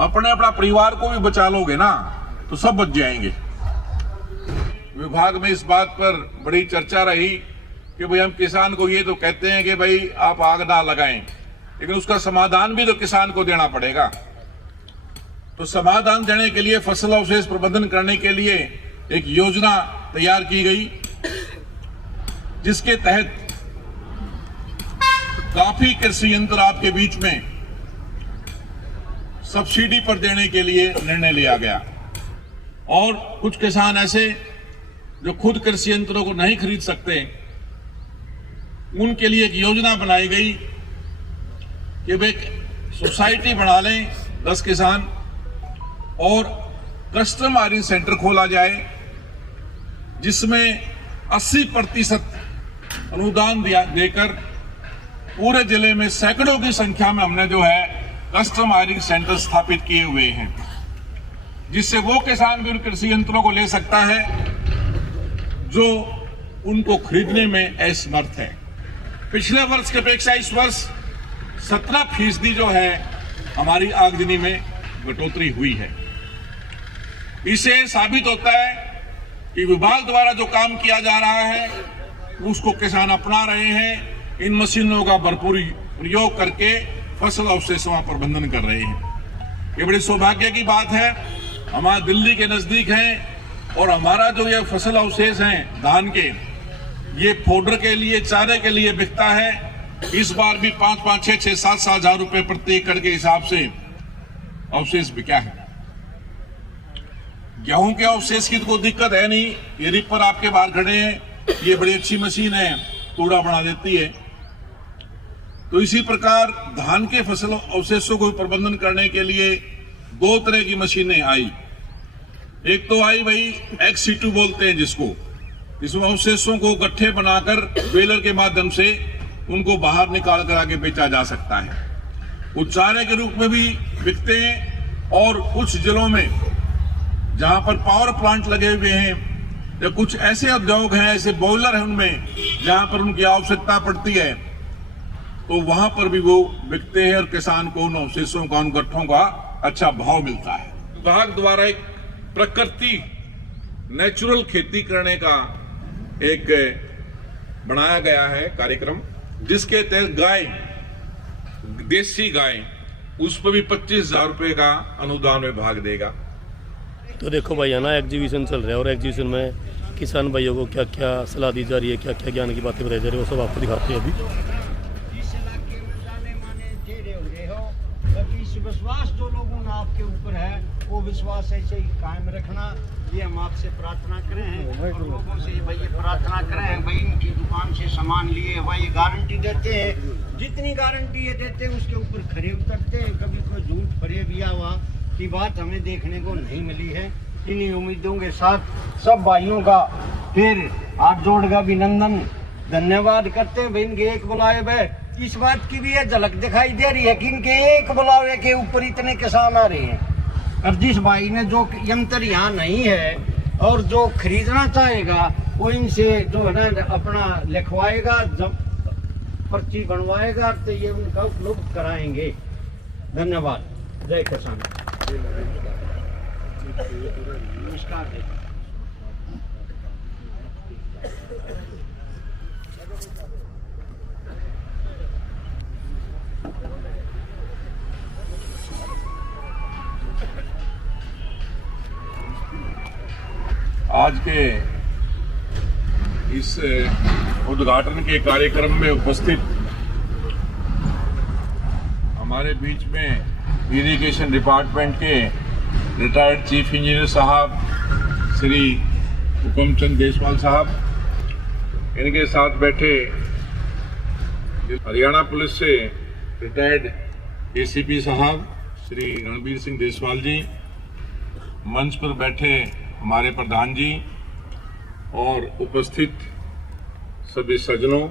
अपना परिवार को भी बचा लोगे ना तो सब बच जाएंगे। विभाग में इस बात पर बड़ी चर्चा रही कि भाई हम किसान को ये तो कहते हैं कि भाई आप आग ना लगाएं, लेकिन उसका समाधान भी तो किसान को देना पड़ेगा। तो समाधान देने के लिए फसल अवशेष प्रबंधन करने के लिए एक योजना तैयार की गई, जिसके तहत काफी कृषि यंत्र आपके बीच में सब्सिडी पर देने के लिए निर्णय लिया गया। और कुछ किसान ऐसे जो खुद कृषि यंत्रों को नहीं खरीद सकते, उनके लिए एक योजना बनाई गई कि वे सोसाइटी बना लें 10 किसान और कस्टम आयरन सेंटर खोला जाए, जिसमें 80% अनुदान देकर पूरे जिले में सैकड़ों की संख्या में हमने जो है कस्टम आयरन सेंटर स्थापित किए हुए हैं, जिससे वो किसान भी उन कृषि यंत्रों को ले सकता है जो उनको खरीदने में असमर्थ है। पिछले वर्ष की अपेक्षा इस वर्ष 17% जो है हमारी आगजनी में बढ़ोतरी हुई है। इससे साबित होता है कि विभाग द्वारा जो काम किया जा रहा है उसको किसान अपना रहे हैं। इन मशीनों का भरपूर प्रयोग करके फसल अवशेषों का प्रबंधन कर रहे हैं। ये बड़ी सौभाग्य की बात है। हमारा दिल्ली के नजदीक है और हमारा जो ये फसल अवशेष हैं धान के, ये फोडर के लिए, चारे के लिए बिकता है। इस बार भी 5-5, 6-6, 7-7 हजार रुपए प्रति एकड़ के हिसाब से अवशेष बिका है। गेहूं के अवशेष की तो कोई दिक्कत है नहीं, ये रिपर आपके बाहर खड़े हैं, ये बड़ी अच्छी मशीन है, कूड़ा बना देती है। तो इसी प्रकार धान के फसल अवशेषों को प्रबंधन करने के लिए 2 तरह की मशीनें आई। एक तो आई भाई XC2 बोलते हैं जिसको, इसमें अवशेषों को गट्ठे बनाकर बेलर के माध्यम से उनको बाहर निकाल कर आगे बेचा जा सकता है। वो चारे के रूप में भी बिकते हैं और कुछ जिलों में जहां पर पावर प्लांट लगे हुए हैं या कुछ ऐसे उद्योग हैं, ऐसे बॉयलर हैं उनमें जहां पर उनकी आवश्यकता पड़ती है, तो वहां पर भी वो बिकते हैं और किसान को उन अवशेषों का, उन गट्ठों का अच्छा भाव मिलता है। विभाग द्वारा एक प्रकृति नेचुरल खेती करने का एक बनाया गया है कार्यक्रम, जिसके तहत गाय, देसी गाय, उस पर भी 25,000 रुपए का अनुदान विभाग देगा। तो देखो भाई, है ना, एग्जीबिशन चल रहा है और एग्जीबिशन में किसान भाइयों को क्या क्या सलाह दी जा रही है, क्या क्या ज्ञान की बातें बताई जा रही है, वो सब आपको दिखाते हैं अभी। विश्वास जो लोगों ने आपके ऊपर है वो विश्वास ऐसे ही कायम रखना, ये हम आपसे प्रार्थना करें हैं और लोगों से भाई ये प्रार्थना करें हैं भाई इनकी दुकान से सामान लिए भाई ये गारंटी देते हैं, जितनी गारंटी ये देते हैं उसके ऊपर खरे उतरते हैं। कभी कोई झूठ फरेब या हुआ की बात हमें देखने को नहीं मिली है। इन्हीं उम्मीदों के साथ सब भाइयों का फिर हाथ जोड़ का अभिनंदन धन्यवाद करते हैं। भाई इनके एक बुलाए हुए इस बात की भी है झलक दिखाई दे रही है कि इनके एक बुलावे के ऊपर इतने किसान आ रहे हैं। और जिस भाई ने जो यंत्र यहाँ नहीं है और जो खरीदना चाहेगा वो इनसे जो है ना अपना लिखवाएगा, जब पर्ची बनवाएगा तो ये उनका उपलब्ध कराएंगे। धन्यवाद। जय किसान। नमस्कार। आज के इस उद्घाटन के कार्यक्रम में उपस्थित हमारे बीच में इरिगेशन डिपार्टमेंट के रिटायर्ड चीफ इंजीनियर साहब श्री हुकुमचंद देसवाल साहब, इनके साथ बैठे हरियाणा पुलिस से रिटायर्ड ACP साहब श्री रणबीर सिंह देसवाल जी, मंच पर बैठे हमारे प्रधान जी और उपस्थित सभी सज्जनों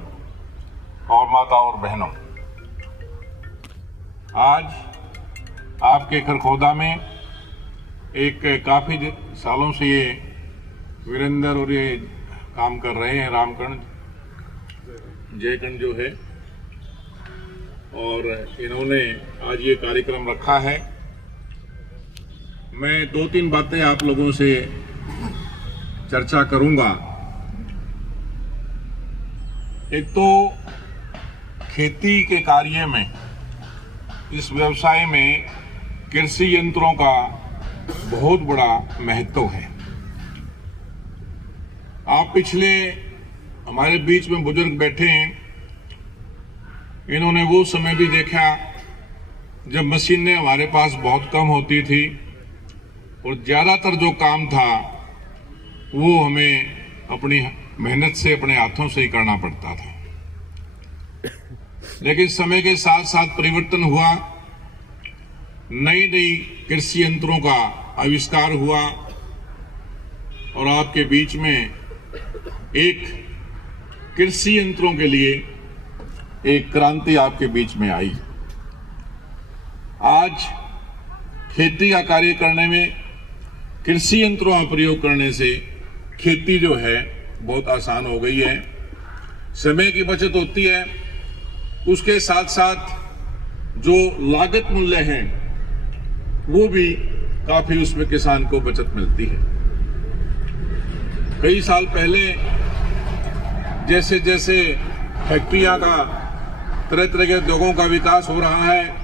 और माता और बहनों, आज आपके खरखोदा में एक काफ़ी सालों से ये वीरेंद्र और ये काम कर रहे हैं, रामकर्ण जयकर्ण जो है, और इन्होंने आज ये कार्यक्रम रखा है मैं 2-3 बातें आप लोगों से चर्चा करूंगा। एक तो खेती के कार्य में, इस व्यवसाय में कृषि यंत्रों का बहुत बड़ा महत्व है। आप पिछले हमारे बीच में बुजुर्ग बैठे हैं, इन्होंने वो समय भी देखा जब मशीनें हमारे पास बहुत कम होती थी और ज्यादातर जो काम था वो हमें अपनी मेहनत से, अपने हाथों से ही करना पड़ता था। लेकिन समय के साथ साथ परिवर्तन हुआ, नई नई कृषि यंत्रों का आविष्कार हुआ और आपके बीच में एक कृषि यंत्रों के लिए एक क्रांति आपके बीच में आई। आज खेती का कार्य करने में कृषि यंत्रों का प्रयोग करने से खेती जो है बहुत आसान हो गई है, समय की बचत होती है, उसके साथ साथ जो लागत मूल्य है वो भी काफी उसमें किसान को बचत मिलती है। कई साल पहले जैसे जैसे फैक्ट्रियां का, तरह तरह के उद्योगों का विकास हो रहा है,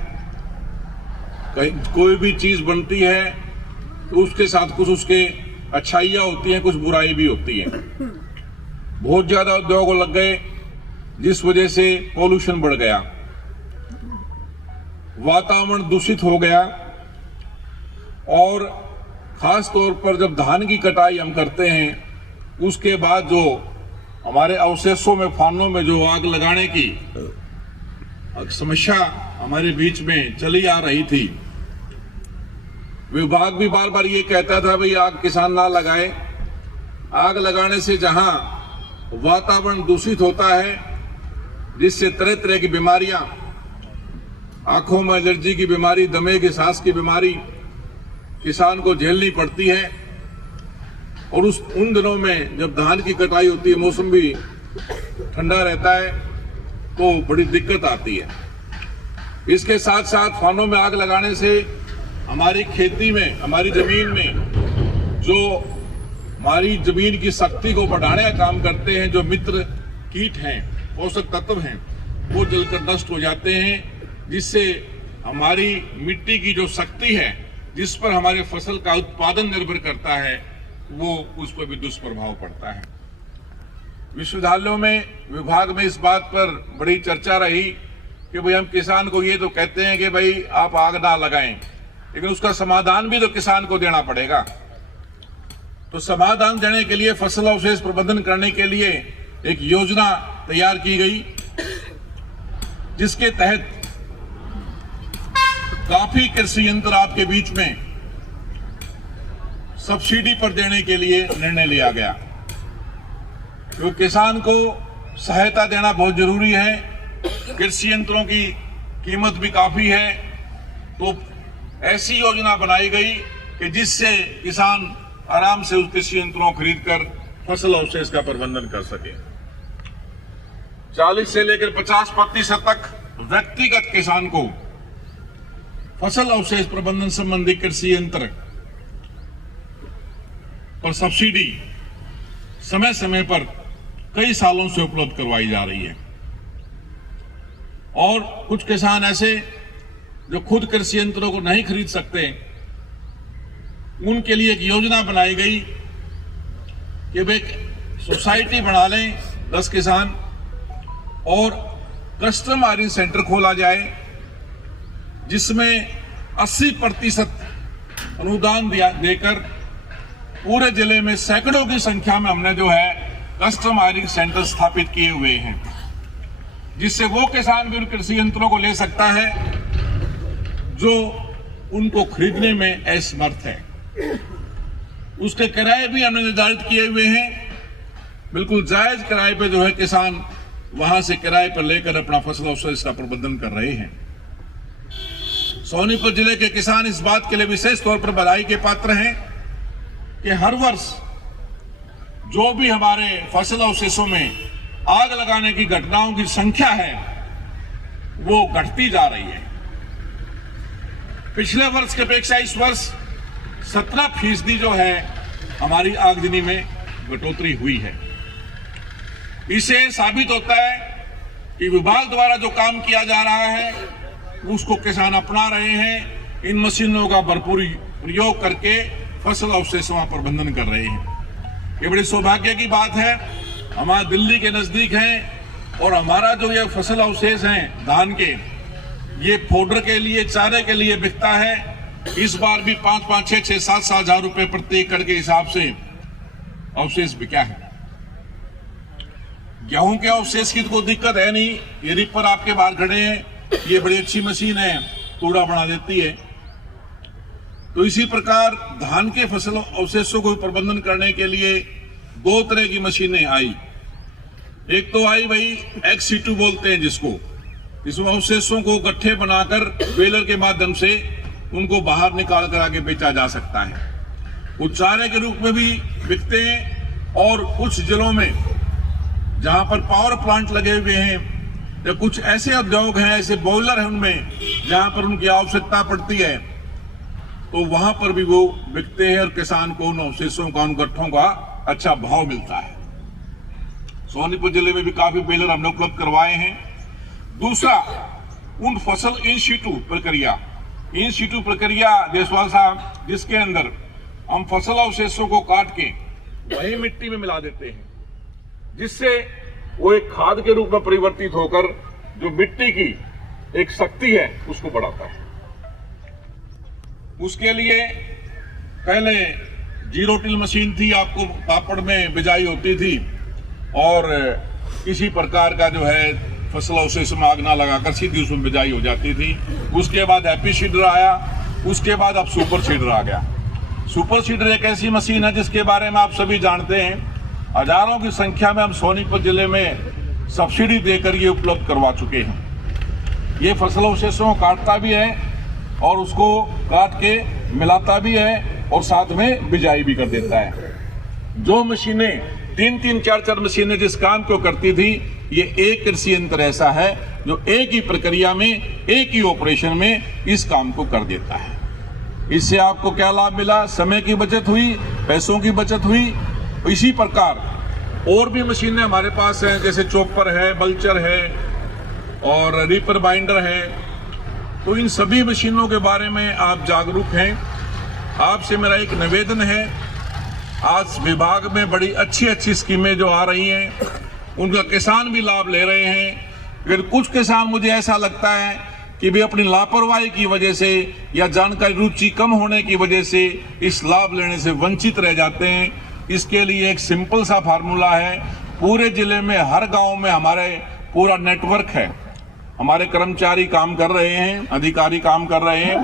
कोई भी चीज बनती है तो उसके साथ कुछ उसके अच्छाइयां होती हैं, कुछ बुराई भी होती है। बहुत ज्यादा उद्योग लग गए जिस वजह से पॉल्यूशन बढ़ गया, वातावरण दूषित हो गया और खास तौर पर जब धान की कटाई हम करते हैं उसके बाद जो हमारे अवशेषों में, फानों में जो आग लगाने की समस्या हमारे बीच में चली आ रही थी, विभाग भी बार बार ये कहता था भाई आग किसान ना लगाए। आग लगाने से जहां वातावरण दूषित होता है जिससे तरह तरह की बीमारियां, आंखों में एलर्जी की बीमारी, दमे की सांस की बीमारी किसान को झेलनी पड़ती है। और उन दिनों में जब धान की कटाई होती है, मौसम भी ठंडा रहता है तो बड़ी दिक्कत आती है। इसके साथ साथ फानों में आग लगाने से हमारी खेती में, हमारी जमीन में जो हमारी जमीन की शक्ति को बढ़ाने का काम करते हैं, जो मित्र कीट हैं, पोषक तत्व हैं, वो जलकर नष्ट हो जाते हैं, जिससे हमारी मिट्टी की जो शक्ति है, जिस पर हमारे फसल का उत्पादन निर्भर करता है, वो उस पर भी दुष्प्रभाव पड़ता है। विश्वविद्यालयों में, विभाग में इस बात पर बड़ी चर्चा रही कि भाई हम किसान को ये तो कहते हैं कि भाई आप आग ना लगाएं, लेकिन उसका समाधान भी तो किसान को देना पड़ेगा। तो समाधान देने के लिए, फसल अवशेष प्रबंधन करने के लिए एक योजना तैयार की गई, जिसके तहत काफी कृषि यंत्र आपके बीच में सब्सिडी पर देने के लिए निर्णय लिया गया। क्योंकि किसान को सहायता देना बहुत जरूरी है, कृषि यंत्रों की कीमत भी काफी है, तो ऐसी योजना बनाई गई कि जिससे किसान आराम से उस कृषि यंत्रों को खरीदकर फसल अवशेष का प्रबंधन कर सके। 40 से लेकर 50% तक व्यक्तिगत किसान को फसल अवशेष प्रबंधन संबंधी कृषि यंत्र पर सब्सिडी समय समय पर कई सालों से उपलब्ध करवाई जा रही है। और कुछ किसान ऐसे जो खुद कृषि यंत्रों को नहीं खरीद सकते, उनके लिए एक योजना बनाई गई कि वे सोसाइटी बना लें 10 किसान और कस्टम आयरन सेंटर खोला जाए, जिसमें 80% अनुदान देकर पूरे जिले में सैकड़ों की संख्या में हमने जो है कस्टम आयरन सेंटर स्थापित किए हुए हैं, जिससे वो किसान भी उन कृषि यंत्रों को ले सकता है जो उनको खरीदने में असमर्थ है। उसके किराए भी हमने निर्धारित किए हुए हैं, बिल्कुल जायज किराए पे जो है किसान वहां से किराए पर लेकर अपना फसल अवशेष का प्रबंधन कर रहे हैं। सोनीपत जिले के किसान इस बात के लिए विशेष तौर पर बधाई के पात्र हैं कि हर वर्ष जो भी हमारे फसल अवशेषों में आग लगाने की घटनाओं की संख्या है वो घटती जा रही है। पिछले वर्ष की अपेक्षा इस वर्ष 17% जो है हमारी आगजनी में कटौती हुई है। इससे साबित होता है कि विभाग द्वारा जो काम किया जा रहा है उसको किसान अपना रहे हैं। इन मशीनों का भरपूर प्रयोग करके फसल अवशेषों का प्रबंधन कर रहे हैं। ये बड़ी सौभाग्य की बात है। हमारा दिल्ली के नजदीक है और हमारा जो ये फसल अवशेष हैं धान के, ये फोडर के लिए, चारे के लिए बिकता है। इस बार भी 5-5, 6-6, 7-7 हजार रुपए प्रति एकड़ के हिसाब से अवशेष बिका है। गेहूं के अवशेष की तो कोई दिक्कत है नहीं, ये रिपर आपके बाहर खड़े हैं, ये बड़ी अच्छी मशीन है, कूड़ा बना देती है। तो इसी प्रकार धान के फसल अवशेषों को प्रबंधन करने के लिए 2 तरह की मशीनें आई। एक तो आई वही XC2 बोलते हैं जिसको, इसमें अवशेषों को गट्ठे बनाकर बेलर के माध्यम से उनको बाहर निकाल कर आगे बेचा जा सकता है। वो चारे के रूप में भी बिकते हैं और कुछ जिलों में जहां पर पावर प्लांट लगे हुए हैं या कुछ ऐसे उद्योग हैं, ऐसे बॉयलर हैं उनमें जहां पर उनकी आवश्यकता पड़ती है, तो वहां पर भी वो बिकते हैं और किसान को उन अवशेषों का, उन गट्ठों का अच्छा भाव मिलता है। सोनीपत जिले में भी काफी बेलर हमने उपलब्ध करवाए हैं। दूसरा, उन फसल इन सीटू प्रक्रिया देशवाल साहब, जिसके अंदर हम फसल अवशेषों को काट के वही मिट्टी में मिला देते हैं, जिससे वो एक खाद के रूप में परिवर्तित होकर जो मिट्टी की एक शक्ति है उसको बढ़ाता है। उसके लिए पहले 0 टिल मशीन थी, आपको पापड़ में बिजाई होती थी और किसी प्रकार का जो है फसल अवशेष में आग ना लगाकर सीधी उसमें बिजाई हो जाती थी। उसके बाद हैप्पी सीडर आया, उसके बाद अब सुपर सीडर आ गया। सुपर सीडर एक ऐसी मशीन है जिसके बारे में आप सभी जानते हैं। हजारों की संख्या में हम सोनीपत जिले में सब्सिडी देकर ये उपलब्ध करवा चुके हैं। ये फसल अवशेषों को काटता भी है और उसको काट के मिलाता भी है और साथ में बिजाई भी कर देता है। जो मशीनें 3-3, 4-4 मशीनें जिस काम को करती थी, ये एक कृषि यंत्र ऐसा है जो एक ही प्रक्रिया में, एक ही ऑपरेशन में इस काम को कर देता है। इससे आपको क्या लाभ मिला? समय की बचत हुई, पैसों की बचत हुई। इसी प्रकार और भी मशीनें हमारे पास हैं, जैसे चॉपर है, बल्चर है और रीपर बाइंडर है। तो इन सभी मशीनों के बारे में आप जागरूक हैं। आपसे मेरा एक निवेदन है, आज विभाग में बड़ी अच्छी स्कीमें जो आ रही हैं, उनका किसान भी लाभ ले रहे हैं। लेकिन कुछ किसान, मुझे ऐसा लगता है कि वे अपनी लापरवाही की वजह से या जानकारी रुचि कम होने की वजह से इस लाभ लेने से वंचित रह जाते हैं। इसके लिए एक सिंपल सा फार्मूला है। पूरे जिले में हर गांव में हमारे पूरा नेटवर्क है, हमारे कर्मचारी काम कर रहे हैं, अधिकारी काम कर रहे हैं।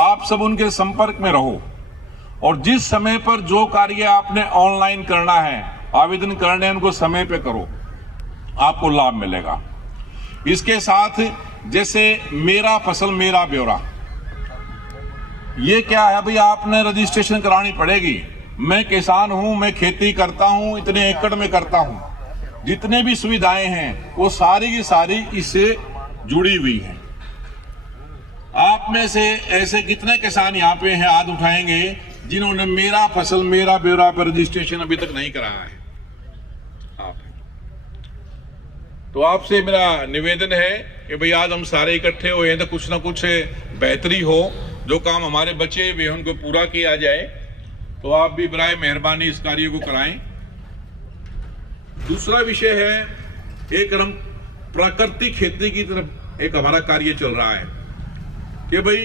आप सब उनके संपर्क में रहो और जिस समय पर जो कार्य आपने ऑनलाइन करना है, आवेदन करने, उनको समय पे करो, आपको लाभ मिलेगा। इसके साथ जैसे मेरा फसल मेरा ब्यौरा, ये क्या है भाई, आपने रजिस्ट्रेशन करानी पड़ेगी। मैं किसान हूं, मैं खेती करता हूं, इतने एकड़ में करता हूं। जितने भी सुविधाएं हैं वो सारी की सारी इससे जुड़ी हुई हैं। आप में से ऐसे कितने किसान यहाँ पे हैं, हाथ उठाएंगे जिन्होंने मेरा फसल मेरा ब्यौरा पर रजिस्ट्रेशन अभी तक नहीं कराया है? आप। तो आपसे मेरा निवेदन है कि भाई आज हम सारे इकट्ठे हुए हैं तो कुछ ना कुछ बेहतरी हो, जो काम हमारे बचे वे उनको पूरा किया जाए। तो आप भी बराए मेहरबानी इस कार्य को कराएं। दूसरा विषय है, एक हम प्राकृतिक खेती की तरफ एक हमारा कार्य चल रहा है कि भाई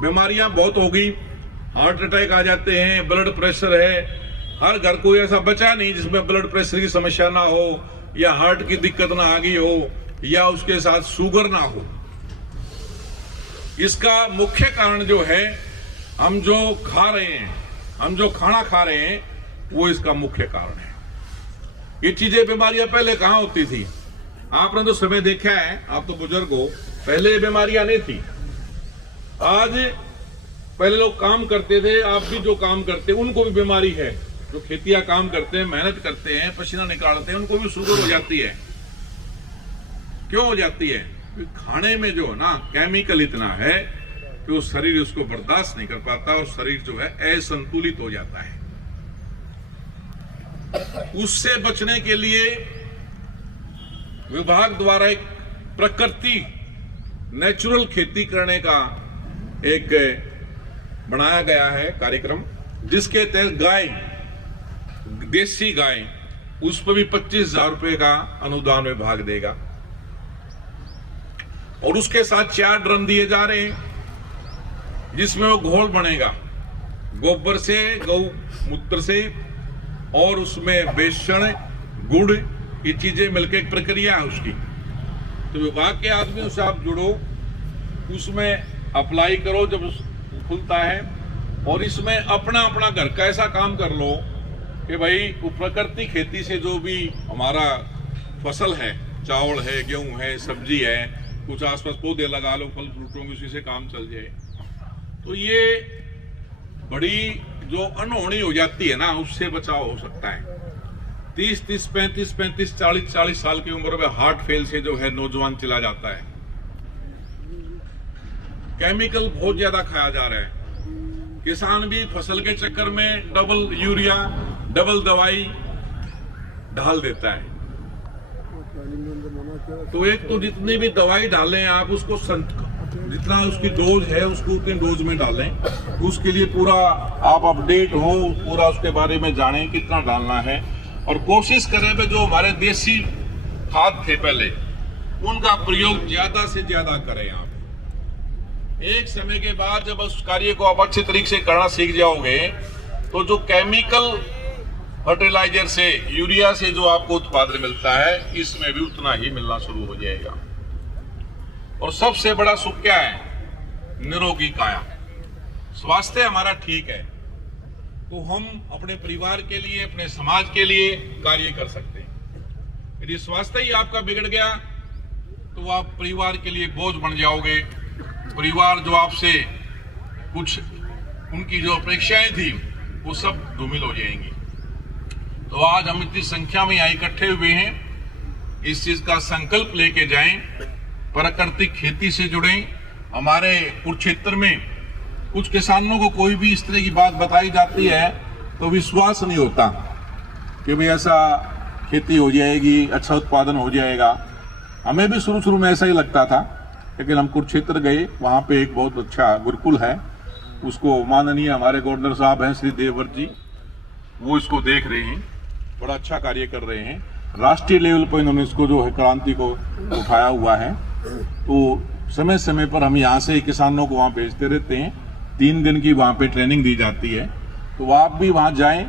बीमारियां बहुत हो गई, हार्ट अटैक आ जाते हैं, ब्लड प्रेशर है। हर घर कोई ऐसा बचा नहीं जिसमें ब्लड प्रेशर की समस्या ना हो या हार्ट की दिक्कत ना आ गई हो या उसके साथ शुगर ना हो। इसका मुख्य कारण जो है, हम जो खा रहे हैं, हम जो खाना खा रहे हैं, वो इसका मुख्य कारण है। ये चीजें, बीमारियां पहले कहां होती थी? आपने तो समय देखा है, आप तो बुजुर्ग हो, पहले ये बीमारियां नहीं थी। आज पहले लोग काम करते थे, आप भी जो काम करते हैं उनको भी बीमारी है। जो खेतियां काम करते हैं, मेहनत करते हैं, पसीना निकालते हैं, उनको भी शुगर हो जाती है। क्यों हो जाती है? खाने में जो ना केमिकल इतना है कि वो शरीर उसको बर्दाश्त नहीं कर पाता और शरीर जो है असंतुलित हो जाता है। उससे बचने के लिए विभाग द्वारा एक प्रकृति नेचुरल खेती करने का एक बनाया गया है कार्यक्रम, जिसके तहत गाय, देसी गाय, उस पर भी 25,000 रुपए का अनुदान विभाग देगा। और उसके साथ 4 ड्रम दिए जा रहे हैं जिसमें वो घोल बनेगा गोबर से, गौमूत्र से, और उसमें बेसन, गुड़, ये चीजें मिलकर एक प्रक्रिया है उसकी। तो विभाग के आदमियों से आप जुड़ो, उसमें अप्लाई करो जब खुलता है, और इसमें अपना अपना घर का ऐसा काम कर लो कि भाई वो प्रकृति खेती से जो भी हमारा फसल है, चावल है, गेहूं है, सब्जी है, कुछ आसपास पौधे लगा लो, फल फ्रूटों की, उसी से काम चल जाए। तो ये बड़ी जो अनहोनी हो जाती है ना, उससे बचाव हो सकता है। 30, 35, 40 साल की उम्र में हार्ट फेल से जो है नौजवान चला जाता है। केमिकल बहुत ज्यादा खाया जा रहा है। किसान भी फसल के चक्कर में डबल यूरिया, डबल दवाई डाल देता है। तो एक तो जितनी भी दवाई डालें आप, उसको जितना उसकी डोज है उसको उतनी डोज में डालें। उसके लिए पूरा आप अपडेट हो, पूरा उसके बारे में जानें कितना डालना है, और कोशिश करें कि जो हमारे देसी खाद थे पहले, उनका प्रयोग ज्यादा से ज्यादा करें आप। एक समय के बाद जब उस कार्य को आप अच्छे तरीके से करना सीख जाओगे, तो जो केमिकल फर्टिलाइजर से, यूरिया से जो आपको उत्पादन मिलता है, इसमें भी उतना ही मिलना शुरू हो जाएगा। और सबसे बड़ा सुख क्या है? निरोगी काया। स्वास्थ्य हमारा ठीक है तो हम अपने परिवार के लिए, अपने समाज के लिए कार्य कर सकते हैं। यदि स्वास्थ्य ही आपका बिगड़ गया तो आप परिवार के लिए बोझ बन जाओगे। परिवार जो आपसे कुछ, उनकी जो अपेक्षाएं थी वो सब धूमिल हो जाएंगी। तो आज हम इतनी संख्या में यहाँ इकट्ठे हुए हैं, इस चीज का संकल्प लेके जाएं, प्राकृतिक खेती से जुड़ें। हमारे कुरुक्षेत्र में कुछ किसानों को कोई भी इस तरह की बात बताई जाती है तो विश्वास नहीं होता कि भाई ऐसा खेती हो जाएगी, अच्छा उत्पादन हो जाएगा। हमें भी शुरू में ऐसा ही लगता था, लेकिन हम कुरुक्षेत्र गए, वहाँ पे एक बहुत अच्छा गुरुकुल है, उसको माननीय हमारे गवर्नर साहब हैं श्री देवव्रत जी, वो इसको देख रहे हैं, बड़ा अच्छा कार्य कर रहे हैं। राष्ट्रीय लेवल पर इन्होंने इसको जो है क्रांति को उठाया हुआ है। तो समय समय पर हम यहाँ से किसानों को वहाँ भेजते रहते हैं। 3 दिन की वहाँ पे ट्रेनिंग दी जाती है, तो आप भी वहाँ जाएं,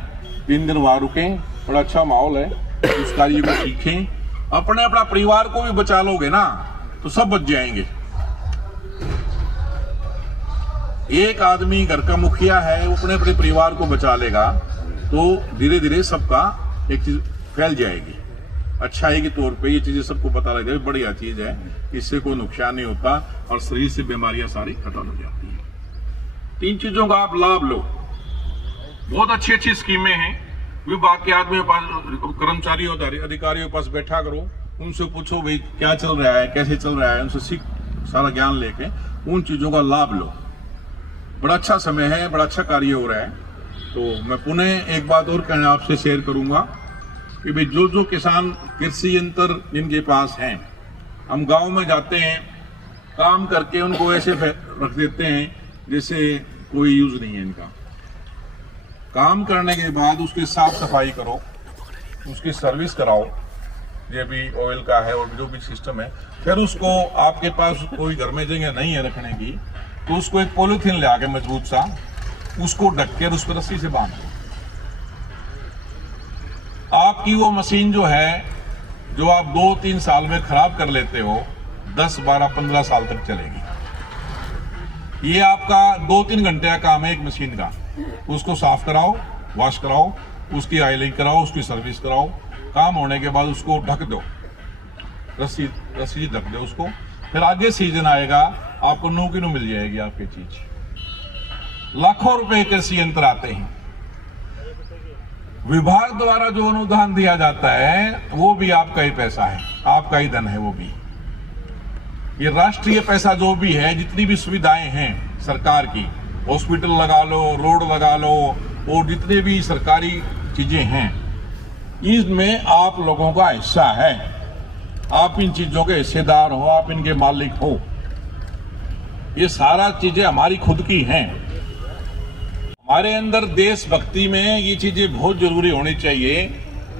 3 दिन वहाँ रुकें, बड़ा अच्छा माहौल है, इस कार्य को सीखें। अपना परिवार को भी बचा लोगे ना तो सब बच जाएंगे। एक आदमी घर का मुखिया है, वो अपने परिवार को बचा लेगा तो धीरे धीरे सबका एक चीज फैल जाएगी। अच्छाई के तौर पे ये चीजें सबको पता लग जाए, बढ़िया चीज है, इससे कोई नुकसान नहीं होता और शरीर से बीमारियां सारी खत्म हो जाती हैं। 3 चीजों का आप लाभ लो। बहुत अच्छी स्कीमें हैं। विभाग के आदमियों पास, कर्मचारियों, अधिकारियों के पास बैठा करो, उनसे पूछो भाई क्या चल रहा है, कैसे चल रहा है, उनसे सारा ज्ञान लेके उन चीजों का लाभ लो। बड़ा अच्छा समय है, बड़ा अच्छा कार्य हो रहा है। तो मैं पुनः एक बात और कहना आपसे शेयर करूंगा कि भाई जो किसान कृषि यंत्र जिनके पास हैं, हम गांव में जाते हैं, काम करके उनको ऐसे रख देते हैं जैसे कोई यूज नहीं है इनका। काम करने के बाद उसकी साफ सफाई करो, उसकी सर्विस कराओ, ये भी ऑयल का है और जो भी सिस्टम है। फिर उसको, आपके पास कोई घर में जगह नहीं है रखने की, तो उसको एक पॉलीथीन ले आके मजबूत सा, उसको ढक कर उस पर रस्सी से बांध दो। आपकी वो मशीन जो है, जो आप 2-3 साल में खराब कर लेते हो, 10, 12, 15 साल तक चलेगी। ये आपका 2-3 घंटे का काम है एक मशीन का। उसको साफ कराओ, वॉश कराओ, उसकी ऑयलिंग कराओ, उसकी सर्विस कराओ, काम होने के बाद उसको ढक दो, रस्सी ढक दो उसको। फिर आगे सीजन आएगा, आपको नो की नो मिल जाएगी आपकी चीज। लाखों रुपए कृषि यंत्र आते हैं। विभाग द्वारा जो अनुदान दिया जाता है वो भी आपका ही पैसा है, आपका ही धन है वो भी। ये राष्ट्रीय पैसा जो भी है, जितनी भी सुविधाएं हैं, सरकार की। हॉस्पिटल लगा लो, रोड लगा लो, और जितने भी सरकारी चीजें हैं, इसमें आप लोगों का हिस्सा है। आप इन चीजों के हिस्सेदार हो, आप इनके मालिक हो। ये सारा चीजें हमारी खुद की हैं। हमारे अंदर देशभक्ति में ये चीजें बहुत जरूरी होनी चाहिए।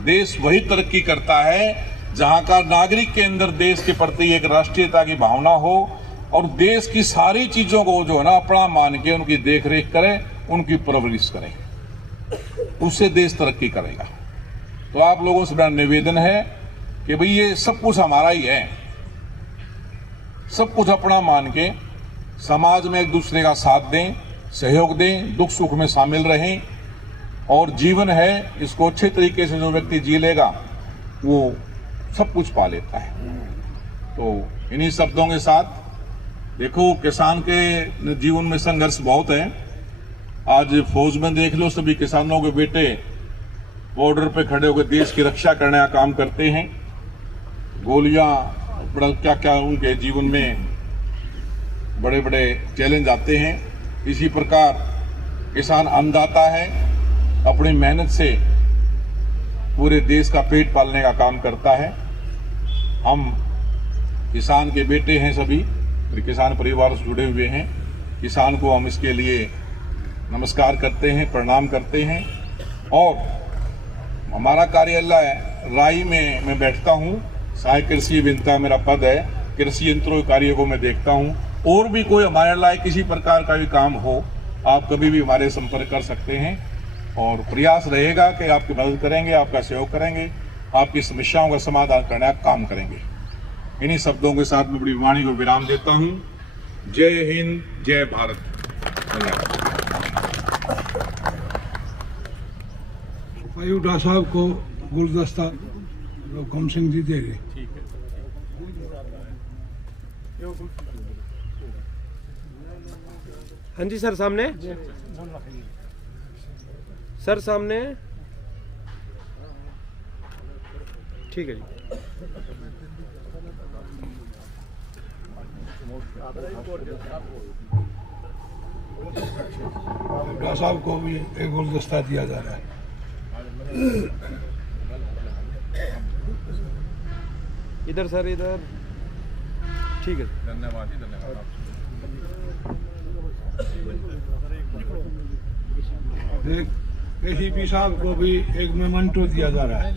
देश वही तरक्की करता है जहां का नागरिक के अंदर देश के प्रति एक राष्ट्रीयता की भावना हो, और देश की सारी चीजों को जो है ना अपना मान के उनकी देखरेख करें, उनकी परवरिश करें, उससे देश तरक्की करेगा। तो आप लोगों से मेरा निवेदन है कि भाई ये सब कुछ हमारा ही है, सब कुछ अपना मान के समाज में एक दूसरे का साथ दें, सहयोग दें, दुख सुख में शामिल रहें, और जीवन है इसको अच्छे तरीके से जो व्यक्ति जी लेगा वो सब कुछ पा लेता है। तो इन्हीं शब्दों के साथ देखो, किसान के जीवन में संघर्ष बहुत है। आज फौज में देख लो, सभी किसानों के बेटे बॉर्डर पे खड़े होकर देश की रक्षा करने का काम करते हैं। गोलियां, बड़ा क्या क्या उनके जीवन में बड़े बड़े चैलेंज आते हैं। इसी प्रकार किसान अन्नदाता है, अपनी मेहनत से पूरे देश का पेट पालने का काम करता है। हम किसान के बेटे हैं, सभी किसान परिवार से जुड़े हुए हैं। किसान को हम इसके लिए नमस्कार करते हैं, प्रणाम करते हैं। और हमारा कार्यालय राई में मैं बैठता हूँ, सहायक कृषि अभियंता मेरा पद है। कृषि यंत्रों के कार्य को मैं देखता हूँ। और भी कोई हमारे लायक किसी प्रकार का भी काम हो, आप कभी भी हमारे संपर्क कर सकते हैं, और प्रयास रहेगा कि आपकी मदद करेंगे, आपका सहयोग करेंगे, आपकी समस्याओं का समाधान करने का काम करेंगे। इन्हीं शब्दों के साथ मैं अपनी वाणी को विराम देता हूँ। जय हिंद, जय भारत। धन्यवाद। आयुडा साहब को गुलदस्ता कम सिंह जी दे रहे। हाँ जी सर, सामने सर, सामने। ठीक है जी। आयुडा साहब को भी एक गुलदस्ता दिया जा रहा है। इधर सर, इधर। ठीक है, धन्यवाद जी, धन्यवाद। एक एसीपी साहब को भी एक मेमेंटो दिया जा रहा है।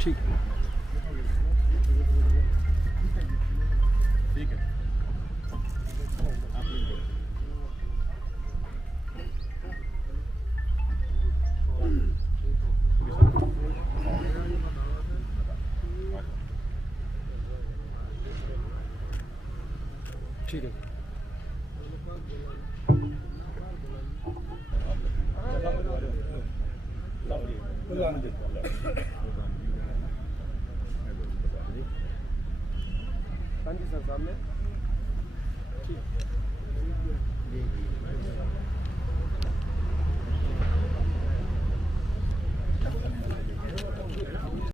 ठीक है। ठीक है। ठीक है। हाँ जी सर, सामने। ठीक।